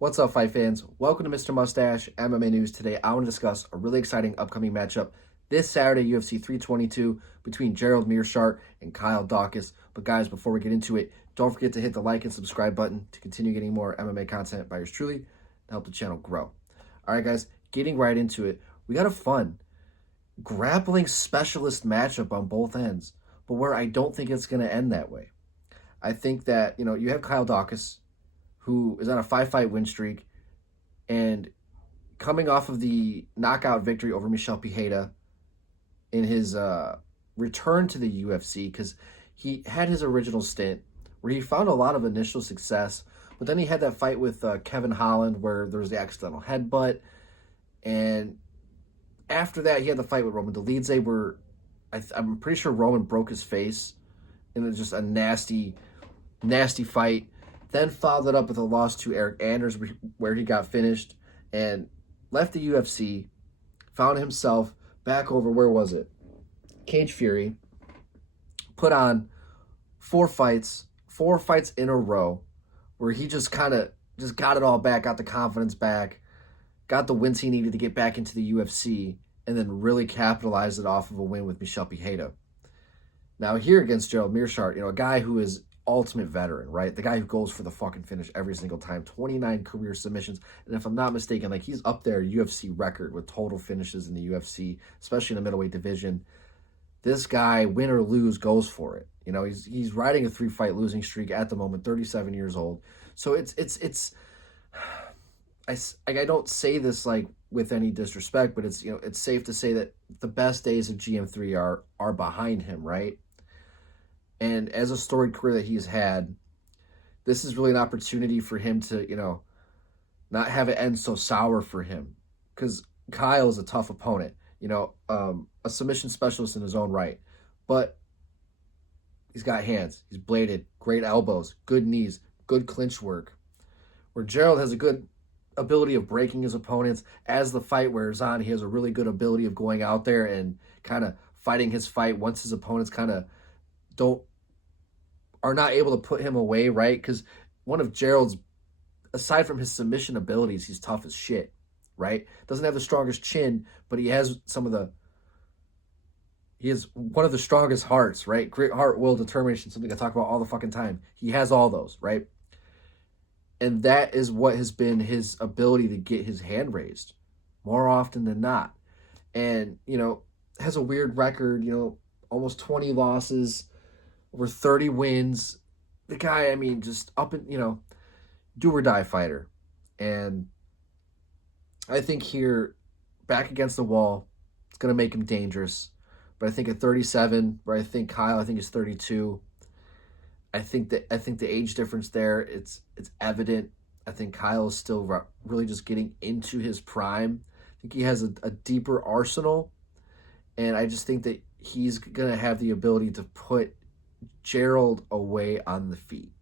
What's up, fight fans? Welcome to Mr. Mustache MMA News. Today, I want to discuss a really exciting upcoming matchup this Saturday, UFC 322, between Gerald Meerschaert and Kyle Daukaus. But guys, before we get into it, don't forget to hit the like and subscribe button to continue getting more MMA content by yours truly to help the channel grow. All right, guys, getting right into it, we got a fun grappling specialist matchup on both ends, but where I don't think it's going to end that way. I think that, you have Kyle Daukaus, who is on a 5-fight win streak and coming off of the knockout victory over Meerschaert in his return to the UFC, because he had his original stint where he found a lot of initial success, but then he had that fight with Kevin Holland where there was the accidental headbutt, and after that he had the fight with Roman Dolidze where I'm pretty sure Roman broke his face, and it was just a nasty fight. Then followed it up with a loss to Eric Anders where he got finished and left the UFC, found himself back over, where was it? Cage Fury. Put on four fights in a row where he just kind of got it all back, got the confidence back, got the wins he needed to get back into the UFC, and then really capitalized it off of a win with Meerschaert. Now here against Gerald Meerschaert, a guy who is ultimate veteran, right? The guy who goes for the fucking finish every single time, 29 career submissions. And if I'm not mistaken, he's up there UFC record with total finishes in the UFC, especially in the middleweight division. This guy, win or lose, goes for it. He's riding a 3-fight losing streak at the moment, 37 years old. So I don't say this with any disrespect, but it's safe to say that the best days of GM3 are behind him, right? And as a storied career that he's had, this is really an opportunity for him to, not have it end so sour for him. Because Kyle is a tough opponent, a submission specialist in his own right. But he's got hands. He's bladed, great elbows, good knees, good clinch work. Where Gerald has a good ability of breaking his opponents. As the fight wears on, he has a really good ability of going out there and kind of fighting his fight once his opponents kind of are not able to put him away, right? Because one of Gerald's, aside from his submission abilities, he's tough as shit, right? Doesn't have the strongest chin, but he has one of the strongest hearts, right? Grit, heart, will, determination, something I talk about all the fucking time. He has all those, right? And that is what has been his ability to get his hand raised more often than not. And, has a weird record, almost 20 losses, over 30 wins. The guy, just up and, do or die fighter. And I think here, back against the wall, it's going to make him dangerous. But I think at 37, where I think Kyle, is 32, I think the age difference there, it's evident. I think Kyle is still really just getting into his prime. I think he has a deeper arsenal. And I just think that he's going to have the ability to put Gerald away on the feet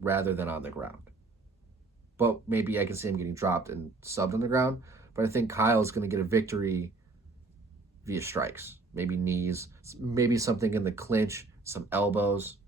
rather than on the ground. But maybe I can see him getting dropped and subbed on the ground. But I think Kyle's going to get a victory via strikes. Maybe knees, maybe something in the clinch, some elbows.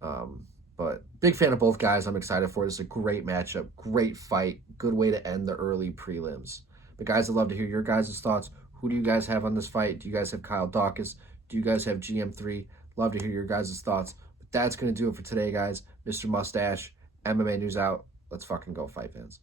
But big fan of both guys. I'm excited for it. This is a great matchup, great fight, good way to end the early prelims. But guys, I'd love to hear your guys' thoughts. Who do you guys have on this fight? Do you guys have Kyle Daukaus? Do you guys have GM3? Love to hear your guys' thoughts. But that's going to do it for today, guys. Mr. Mustache, MMA News out. Let's fucking go, fight fans.